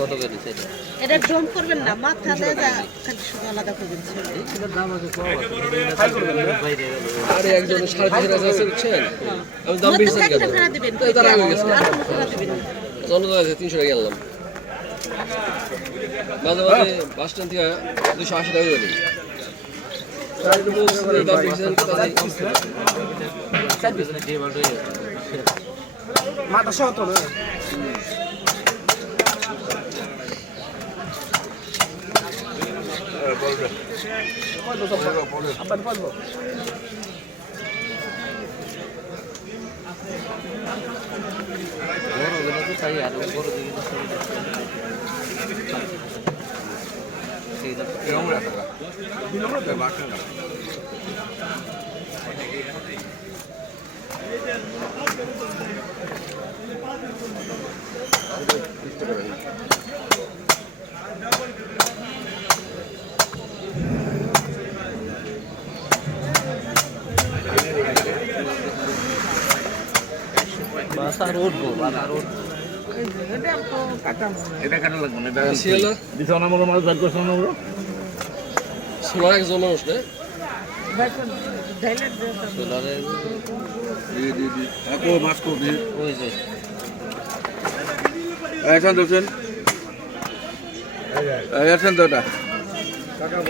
কত করে সেটা? এটা জম করবেন না, মাথা দিয়ে যা খালি শুধু আলাদা করবেন। এটার দাম আছে কম আছে। আরে একজন 3.5 আছে বুঝছেন? আমি দাম বেশি মধ্যে কেন? একটা ফেরা দিবেন, তো তারা হয়ে গেছে। আর কোনো ফেরা দিবেন না। জনতা আছে 300 টাকা গেলাম। মাঝে মাঝে বাস স্ট্যান্ড থেকে 280 টাকা করে দিই। দাম বেশি জানি তো তাদের মাথা সহ তো না বড়গুলো তো চাই আর বড় দিকে তো বাসার উঠবো বাসার উঠবো এটা কাটা লাগবে না। এটা ছিল বিছানা মতো মাছ বের করছে না বড় সোনার একজন মানুষ না সোলারের দি আকো মাছ কো দি ওই যে এখন দেখছেন তো এটা